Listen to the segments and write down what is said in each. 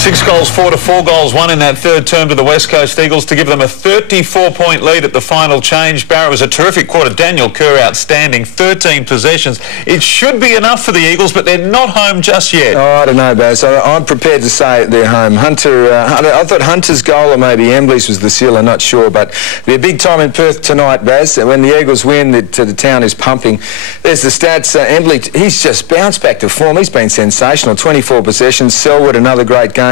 6 goals, 4 to 4 goals, 1 in that third term to the West Coast Eagles to give them a 34-point lead at the final change. Barrett was a terrific quarter. Daniel Kerr outstanding, 13 possessions. It should be enough for the Eagles, but they're not home just yet. Oh, I don't know, Baz. I'm prepared to say they're home. Hunter, I thought Hunter's goal or maybe Embley's was the seal, I'm not sure, but it'll be a big time in Perth tonight, Baz. When the Eagles win, the town is pumping. There's the stats. Embley, he's just bounced back to form. He's been sensational. 24 possessions. Selwood, another great game.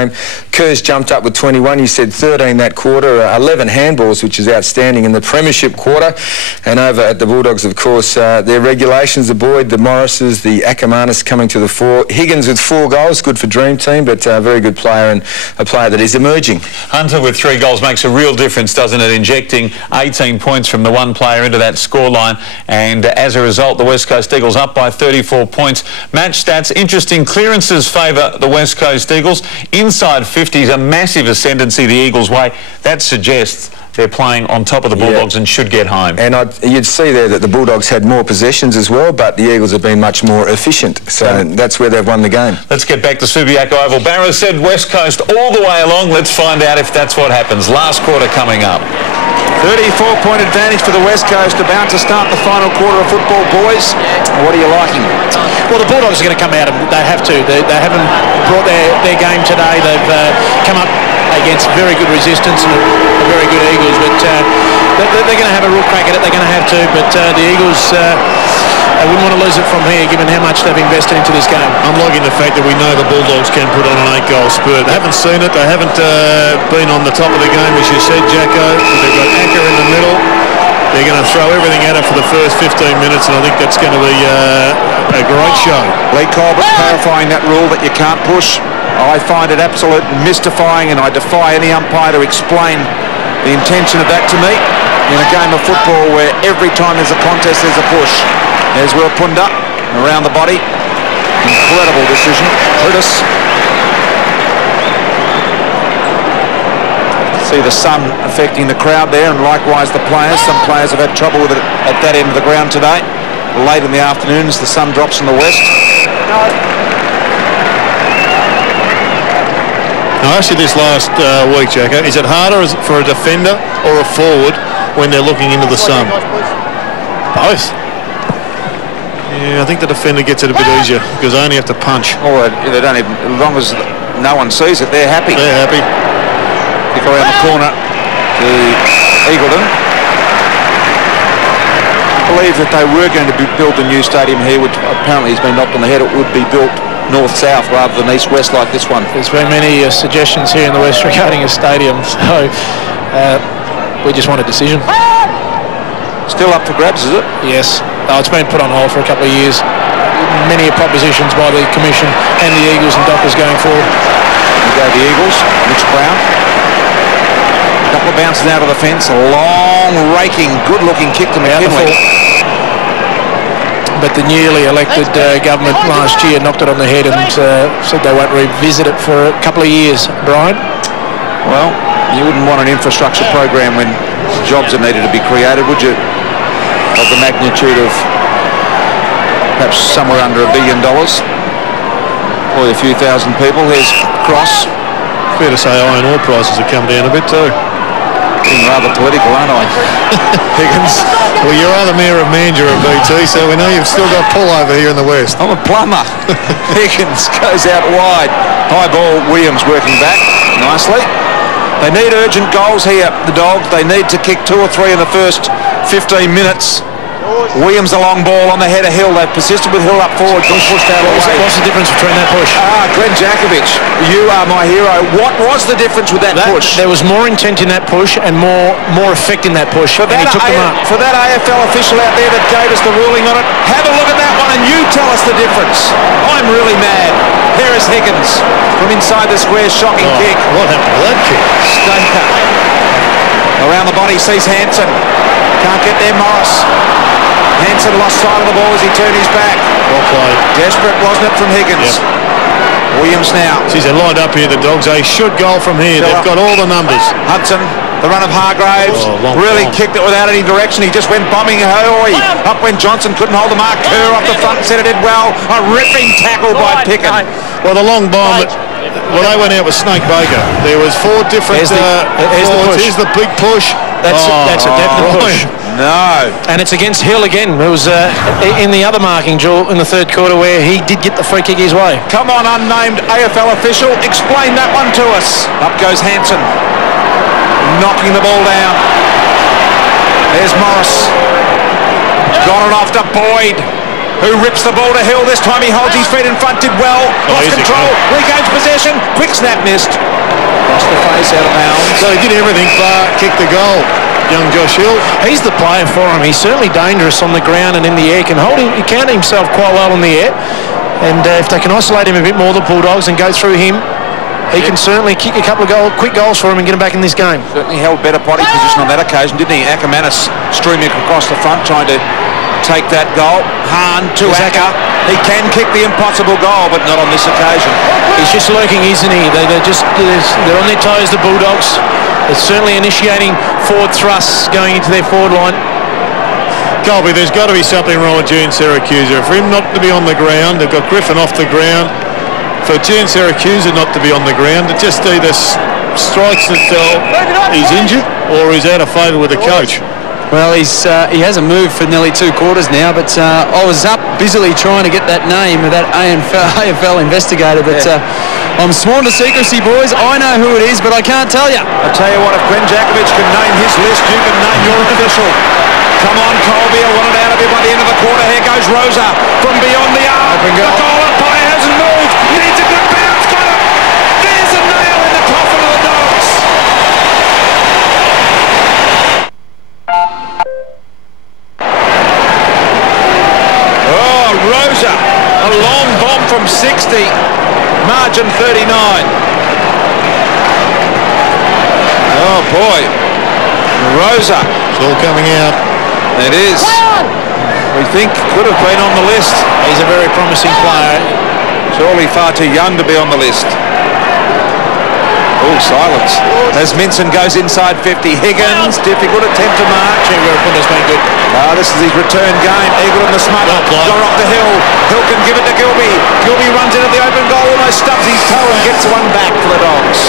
Kerr's jumped up with 21. You said 13 that quarter, 11 handballs, which is outstanding in the premiership quarter. And over at the Bulldogs, of course, their regulations, the Boyd, the Morrises, the Ackermanis coming to the fore. Higgins with 4 goals, good for Dream Team, but a very good player and a player that is emerging. Hunter with 3 goals makes a real difference, doesn't it? Injecting 18 points from the one player into that scoreline. And as a result, the West Coast Eagles up by 34 points. Match stats, interesting. Clearances favour the West Coast Eagles. Inside 50s, a massive ascendancy the Eagles' way. That suggests they're playing on top of the Bulldogs and should get home. And you'd see there that the Bulldogs had more possessions as well, but the Eagles have been much more efficient. So that's where they've won the game. Let's get back to Subiaco Oval. Barrow said West Coast all the way along. Let's find out if that's what happens. Last quarter coming up. 34-point advantage for the West Coast, about to start the final quarter of football, boys. What are you liking? Well, the Bulldogs are going to come out, and they have to. They haven't brought their game today. They've come up against very good resistance and a very good Eagles, but they're going to have a real crack at it. They're going to have to, but the Eagles, they wouldn't want to lose it from here, given how much they've invested into this game. I'm liking the fact that we know the Bulldogs can put on an 8-goal spurt. They haven't seen it. They haven't been on the top of the game, as you said, Jacko. They've got Acker in the middle. They're going to throw everything at it for the first 15 minutes, and I think that's going to be a great show. Lee Colbert clarifying that rule that you can't push. I find it absolute mystifying, and I defy any umpire to explain the intention of that to me in a game of football where every time there's a contest there's a push. There's Will Punda around the body. Incredible decision. Brutus. See the sun affecting the crowd there, and likewise the players. Some players have had trouble with it at that end of the ground today. Late in the afternoon as the sun drops in the west. Now, I asked you this last week, Jacko. Is it harder for a defender or a forward when they're looking into the sun? Both. Yeah, I think the defender gets it a bit easier because they only have to punch. Or they don't even, as long as no one sees it, they're happy. They're happy. Kick around the corner to Eagleton. I believe that they were going to build a new stadium here, which apparently has been knocked on the head. It would be built north-south rather than east-west like this one. There's been many suggestions here in the West regarding a stadium, so we just want a decision. Still up for grabs, is it? Yes. It's been put on hold for a couple of years. Many propositions by the Commission and the Eagles and Dockers going forward. We go the Eagles. Mitch Brown. A couple of bounces out of the fence. A long, raking, good-looking kick to McKinley. But the newly elected government last year knocked it on the head and said they won't revisit it for a couple of years. Brian? Well, you wouldn't want an infrastructure program when jobs are needed to be created, would you? Of the magnitude of perhaps somewhere under $1 billion. Probably a few thousand people. Here's Cross. Fair to say iron ore prices have come down a bit too. Being rather political, aren't I? Higgins. Well, you are the mayor of Mandurah of BT, so we know you've still got pull over here in the west. I'm a plumber. Higgins goes out wide. High ball, Williams working back nicely. They need urgent goals here, the Dogs. They need to kick 2 or 3 in the first 15 minutes. Williams a long ball on the head of Hill. They've persisted with Hill up forward. Got pushed out of the way. What's the difference between that push? Glenn Jakovic, you are my hero. What was the difference with that push? There was more intent in that push and more effect in that push. For that, for that AFL official out there that gave us the ruling on it, have a look at that one and you tell us the difference. I'm really mad. There is Higgins from inside the square, shocking kick. What happened to that kick? Stinker. Around the body sees Hanson. Can't get there, Morris. Hanson lost sight of the ball as he turned his back. Well played. Desperate, wasn't it, from Higgins? Yep. Williams now. Geez, they're lined up here, the Dogs. They should goal from here. They've got all the numbers. Hudson, the run of Hargraves. Really kicked it without any direction. He just went bombing. Up went Johnson, couldn't hold the mark. Kerr off the front, said it did well. A ripping tackle by Pickett. Well, the long bomb Well, they went out with Snake Baker. There was 4 different Here's the push. Here's the big push. That's a definite push. No. And it's against Hill again. It was in the other marking, Joel, in the third quarter where he did get the free kick his way. Come on, unnamed AFL official, explain that one to us. Up goes Hanson, knocking the ball down. There's Morris. Got it off to Boyd, who rips the ball to Hill. This time he holds his feet in front, did well. Lost control, regains possession. Quick snap missed. Lost the face out of bounds. So he did everything but kick the goal. Young Josh Hill. He's the player for him. He's certainly dangerous on the ground and in the air. He can himself quite well in the air. And if they can isolate him a bit more, the Bulldogs, and go through him, he can certainly kick a couple of quick goals for him and get him back in this game. Certainly held better body position on that occasion, didn't he? Ackermanis streaming across the front, trying to take that goal. Hahn to Acker. He can kick the impossible goal, but not on this occasion. He's just lurking, isn't he? They're on their toes, the Bulldogs. They're certainly initiating forward thrusts going into their forward line. Colby, there's got to be something wrong with June Syracuse. For him not to be on the ground, they've got Griffin off the ground. For June Syracuse not to be on the ground, it just either strikes that he's injured or he's out of favour with the coach. Well, he hasn't moved for nearly 2 quarters now, but I was up busily trying to get that name of that AFL investigator, but I'm sworn to secrecy, boys. I know who it is, but I can't tell you. I tell you what, if Glenn Jakovich can name his list, you can name your official. Come on, Colby, I want it out of him by the end of the quarter. Here goes Rosa from beyond the arc. The goal umpire hasn't moved. Needs a good bounce. Got it. There's a nail in the coffin of the Dogs. Oh, Rosa. A long bomb from 60. Margin 39. Oh, boy. Rosa. It's all coming out. It is. We think could have been on the list. He's a very promising player. Surely far too young to be on the list. Oh, silence. As Minson goes inside 50. Higgins, difficult attempt to march. Has been good. This is his return game. Eagle in the smother. Got off the Hill. Hill can give it to Gilby. Gilby runs into the open goal, almost stubs his toe and gets one back for the Dogs.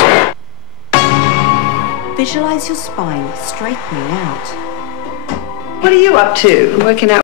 Visualize your spine straightening out. What are you up to? Working out.